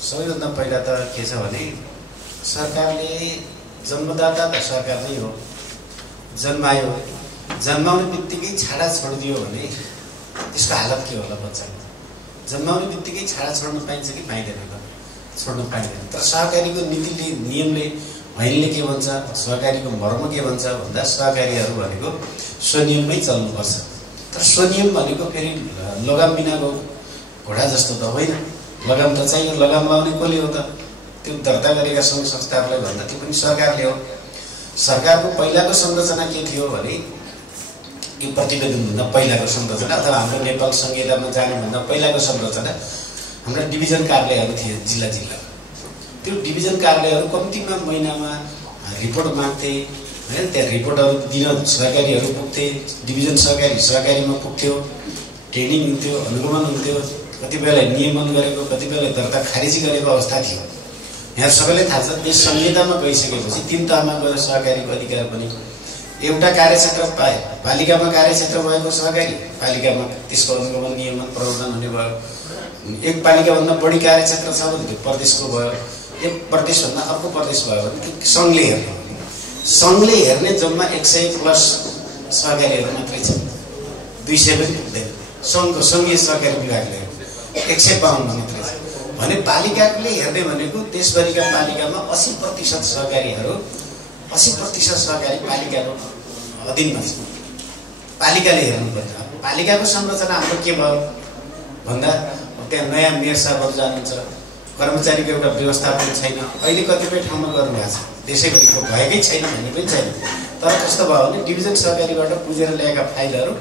सबैभन्दा पहिला त के छ भने सरकारले जन्मदाता त सरकार नै हो। जन्मायो, जन्माउने बित्तिकै छाडा छोडिदियो भने त्यसको हालत के होला? बच्चाको जन्माउने बित्तिकै छाडा छोड्न पाइन्छ कि पाइँदैन? छोड्न पाइँदैन। तर सहकारीको नीतिले, नियमले, ऐनले के भन्छ, सहकारीको मर्म के भन्छ भन्दा सहकारीहरू भनेको स्वनियममै चल्नुपर्छ। तर स्वनियम भनेको फेरि लगाम बिनाको घोडा जस्तो त होइन। लगाम त चाहियो। लगाम लाउने कसले हो त? त्यो दर्ता गरेका सङ्घ संस्थाहरूलाई भन्दा त्यो पनि सरकारले हो। सरकारको पहिलाको संरचना के थियो भने यो प्रतिवेदनभन्दा पहिलाको संरचना अथवा हाम्रो नेपाल संहितामा जानुभन्दा पहिलाको संरचना हाम्रा डिभिजन कार्यालयहरू थिए जिल्ला जिल्ला। त्यो डिभिजन कार्यालयहरू कम्तीमा महिनामा रिपोर्ट माग्थे होइन। त्यहाँ रिपोर्टहरू दिन सहकारीहरू पुग्थे। डिभिजन सहकारीमा पुग्थ्यो, ट्रेनिङ हुन्थ्यो, अनुगमन हुन्थ्यो। कतिपयलाई नियमन गरेको, कतिपयलाई दर्ता खारेजी गरेको अवस्था थियो। यहाँ सबैलाई थाहा छ देश संहितामा गइसकेपछि 3 तहमा गयो सहकारीको अधिकार पनि। एउटा कार्यक्षेत्र पाए, पालिकामा कार्यक्षेत्र भएको सहकारी, पालिकामा त्यसको अनुगमन नियमन प्रवर्तन हुने भयो। एक पालिकाभन्दा बढी कार्यक्षेत्र छ भने त्यो प्रदेशको भयो। एक प्रदेशभन्दा अर्को प्रदेश भयो भने सङ्घले हेर्ने। सङ्घले हेर्ने जम्मा 100+ सहकारीहरू मात्रै छ, 200 पनि पुग्दैन। सङ्घको सङ्घीय सहकारी विभागले 152 मात्रै छ भने पालिकाले हेर्ने भनेको देशभरिका पालिकामा 80% सहकारीहरू, 80% सहकारी पालिकाको अधीनमा छ। पालिकाले हेर्नुपर्छ। पालिकाको संरचना हाम्रो के भयो भन्दा त्यहाँ नयाँ मेयर साहबहरू जानुहुन्छ, कर्मचारीको एउटा व्यवस्थापन छैन। अहिले कतिपय ठाउँमा गर्नुभएको छ, देशैभरिको भएकै छैन भन्ने पनि छैन। तर कस्तो भयो भने डिभिजन सहकारीबाट बुझेर ल्याएका फाइलहरू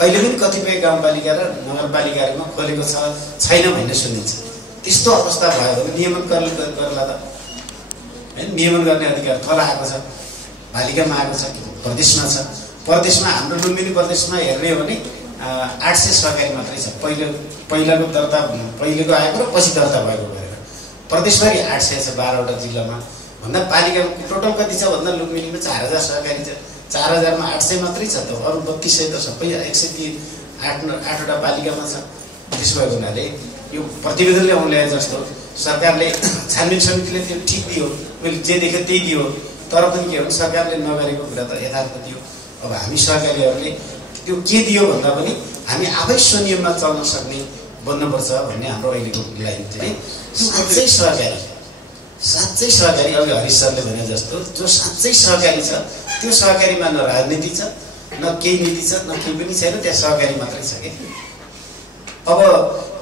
अहिले पनि कतिपय गाउँपालिका र नगरपालिकाहरूमा खोलेको छैन भन्ने सुनिन्छ। त्यस्तो अवस्था भयो भने नियमन गर्ला त होइन। नियमन गर्ने अधिकार तल आएको छ, पालिकामा आएको छ, प्रदेशमा छ। प्रदेशमा हाम्रो लुम्बिनी प्रदेशमा हेर्ने हो भने 800 सहकारी मात्रै छ। पहिलाको दर्ता पहिलेको आएको र पछि दर्ता भएको गरेर प्रदेशभरि 800 छ 12वटा जिल्लामा। भन्दा पालिकाको टोटल कति छ भन्दा लुम्बिनीमा 4000 सहकारी छ। 4000 मा 800 मात्रै छ त। अरू 3200 त सबै 108वटा पालिकामा छ। त्यसो भएको हुनाले यो प्रतिवेदनले औँल्याए जस्तो सरकारले छानबिन समितिले त्यो ठिक दियो, मैले जे देख्यो त्यही दियो। तर पनि के हो सरकारले नगरेको कुरा त यथार्थ दियो। अब हामी सहकारीहरूले त्यो के दियो भन्दा पनि हामी आफै स्वनियममा चल्न सक्ने बन्नुपर्छ भन्ने हाम्रो अहिलेको लाइन चाहिँ साँच्चै सहकारी, साँच्चै सहकारी। अघि हरिश सरले भने जस्तो जो साँच्चै सहकारी छ त्यो सहकारीमा न राजनीति छ, न केही नीति छ, न केही पनि छैन। त्यहाँ सहकारी मात्रै छ कि। अब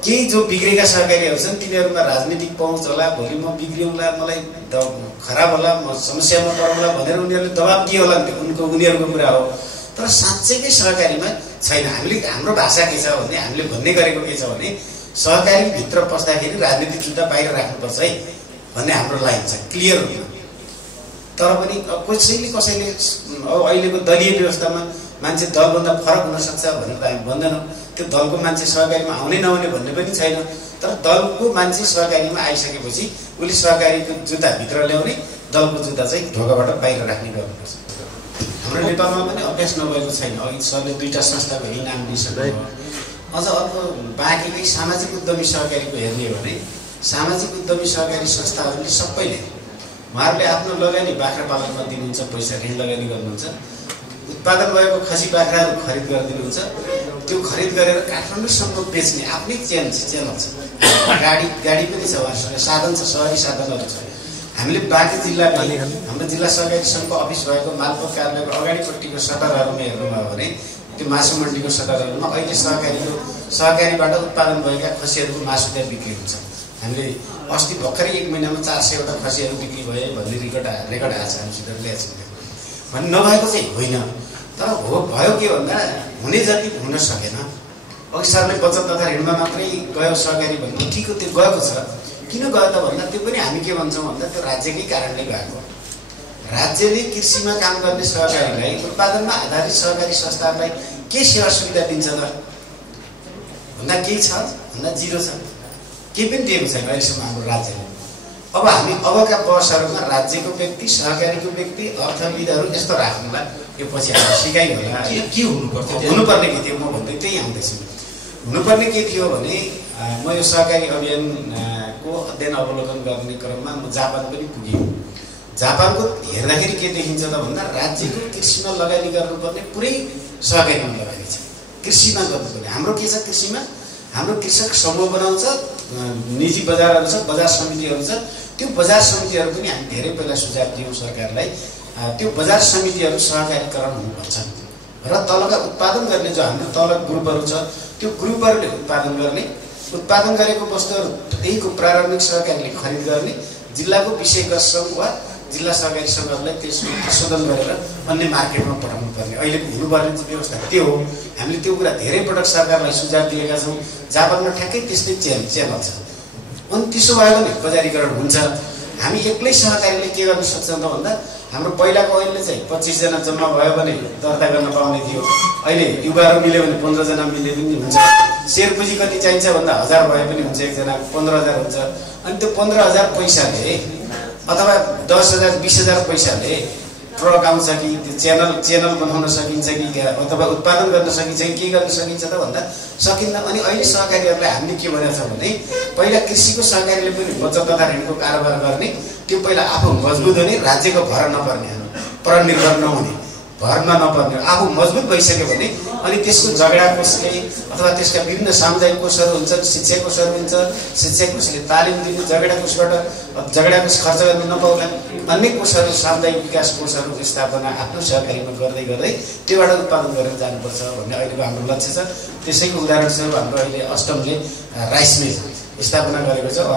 केही जो बिग्रेका सहकारीहरू छन् तिनीहरूमा राजनीतिक पहुँच होला, भोलि म बिग्रिउँला, मलाई खराब होला, म समस्यामा परौँला भनेर उनीहरूले दबाब दिए होला नि, उनीहरूको कुरा हो। तर साँच्चैकै सहकारीमा छैन। हाम्रो भाषा के छ भने हामीले भन्ने गरेको के छ भने सहकारीभित्र पस्दाखेरि राजनीतिक जुत्ता बाहिर राख्नुपर्छ है भन्ने हाम्रो लाइन छ, क्लियर हो। तर पनि कसैले अब अहिलेको दलीय व्यवस्थामा मान्छे दलभन्दा फरक हुनसक्छ भनेर त हामी भन्दैनौँ। त्यो दलको मान्छे सहकारीमा आउने नआउने भन्ने पनि छैन। तर दलको मान्छे सहकारीमा आइसकेपछि उसले सहकारीको जुत्ता भित्र ल्याउने, दलको जुत्ता चाहिँ ढोकाबाट बाहिर राख्ने गर्नुपर्छ। हाम्रो नेपालमा पनि अभ्यास नभएको छैन। अघि सरले 2टा संस्थाको यही नाम लिइसक्नुभयो। अझ अर्को बाँकीकै सामाजिक उद्यमी सहकारीको हेर्ने हो भने सामाजिक उद्यमी सहकारी संस्थाहरूले सबैले उहाँहरूले आफ्नो लगानी बाख्रा पालनमा दिनुहुन्छ, पैसा ऋण लगानी गर्नुहुन्छ, उत्पादन भएको खसी बाख्राहरू खरिद गरिदिनुहुन्छ। त्यो खरिद गरेर काठमाडौँसम्म बेच्ने आफ्नै च्यानल छ। गाडी पनि छ, उहाँसँग साधन छ, सहरी साधनहरू छ। हामीले बाँकी जिल्लामा हाम्रो जिल्ला सहकारी सङ्घको अफिस भएको मालपोत कार्यालयको अगाडिपट्टिको सटरहरूमा हेर्नुभयो भने त्यो मासु मन्डीको सटरहरूमा अहिले सहकारीबाट उत्पादन भएका खसीहरूको मासु त्यहाँ बिक्री हुन्छ। हामीले अस्ति भर्खरै 1 महिनामा 400वटा खसीहरू बिक्री भए भन्ने रेकर्ड आएको छ, हामीसित ल्याएको छ भन्ने नभएको चाहिँ होइन। तर भयो के भन्दा हुने जति हुन सकेन। अघि सरले बचत तथा ऋणमा मात्रै गयो सहकारी भन्नु ठिक हो, त्यो गएको छ। किन गयो त भन्दा त्यो पनि हामी के भन्छौँ भन्दा त्यो राज्यकै कारणले गएको। राज्यले कृषिमा काम गर्ने सहकारीलाई, उत्पादनमा आधारित सहकारी संस्थाहरूलाई के सेवा सुविधा दिन्छ त भन्दा केही छ भन्दा 0 छ। केही पनि दिएको छैन अहिलेसम्म हाम्रो राज्यले। अब हामी अबका वर्षहरूमा राज्यको व्यक्ति, सहकारीको व्यक्ति, अर्थविदहरू यस्तो राख्नुला यो पछि हामी सिकाइ होला। के हुनुपर्ने के थियो म भन्दै त्यही आउँदैछु। हुनुपर्ने के थियो भने म यो सहकारी अभियानको अध्ययन अवलोकन गर्ने क्रममा म जापान पनि पुगेँ। जापानको हेर्दाखेरि के देखिन्छ त भन्दा राज्यको कृषिमा लगानी गर्नुपर्ने पुरै सहकारीमा लगानी छ। कृषिमा गर्नुपर्ने हाम्रो के छ, कृषिमा हाम्रो कृषक समूह बनाउँछ, निजी बजारहरू छ, बजार समितिहरू छ। त्यो बजार समितिहरू पनि हामी धेरै पहिला सुझाव दियौँ सरकारलाई, त्यो बजार समितिहरू सहकारीकरण हुनुपर्छ र तलका उत्पादन गर्ने जो हाम्रो तल ग्रुपहरू छ त्यो ग्रुपहरूले उत्पादन गरेको वस्तुहरू त्यहीको प्रारम्भिक सहकारीले खरिद गर्ने, जिल्लाको विषयगत सङ्घ वा जिल्ला सहकारी सङ्घहरूलाई त्यसको शोधन गरेर अन्य मार्केटमा पठाउनु पर्ने अहिले हुनुपर्ने व्यवस्था त्यो हो। हामीले त्यो कुरा धेरै पटक सरकारलाई सुझाव दिएका छौँ। जापानमा ठ्याक्कै त्यस्तै च्यानल छ। अनि त्यसो भयो भने बजारीकरण हुन्छ। हामी एक्लै सहकारीले के गर्न सक्छौँ त भन्दा हाम्रो पहिलाको अहिले चाहिँ 25 जना जम्मा भयो भने दर्ता गर्न पाउने थियो, अहिले युवाहरू मिल्यो भने 15 जना मिले पनि हुन्छ। सेयर पुँजी कति चाहिन्छ भन्दा 1000 भए पनि हुन्छ, एकजना 15,000 हुन्छ। अनि त्यो 15,000 पैसाले अथवा 10,000 20,000 पैसाले ट्रक आउँछ कि त्यो च्यानल बनाउन सकिन्छ कि अथवा उत्पादन गर्न सकिन्छ कि के गर्न सकिन्छ त भन्दा सकिन्न। अनि अहिले सहकारीहरूलाई हामीले के भनेको छ भने पहिला कृषिको सहकारीले पनि बचत तथा ऋणको कारोबार गर्ने, त्यो पहिला आफू मजबुत हुने, राज्यको भर नपर्ने, परनिर्भर नहुने, भरमा नपर्ने, आफू मजबुत भइसक्यो भने अनि त्यसको झगडा कोषले अथवा त्यसका विभिन्न सामुदायिक कोषहरू हुन्छन्, शिक्षा कोषहरू हुन्छ, शिक्षा कोषले तालिम दिने, झगडा कोष खर्च गर्न नपाउला अन्य कोषहरू, सामुदायिक विकास कोषहरू स्थापना आफ्नो सहकारीमा गर्दै गर्दै त्योबाट उत्पादन गरेर जानुपर्छ भन्ने अहिलेको हाम्रो लक्ष्य छ। त्यसैको उदाहरण स्वरूप हाम्रो अहिले अष्टमले राइस मिल स्थापना गरेको छ।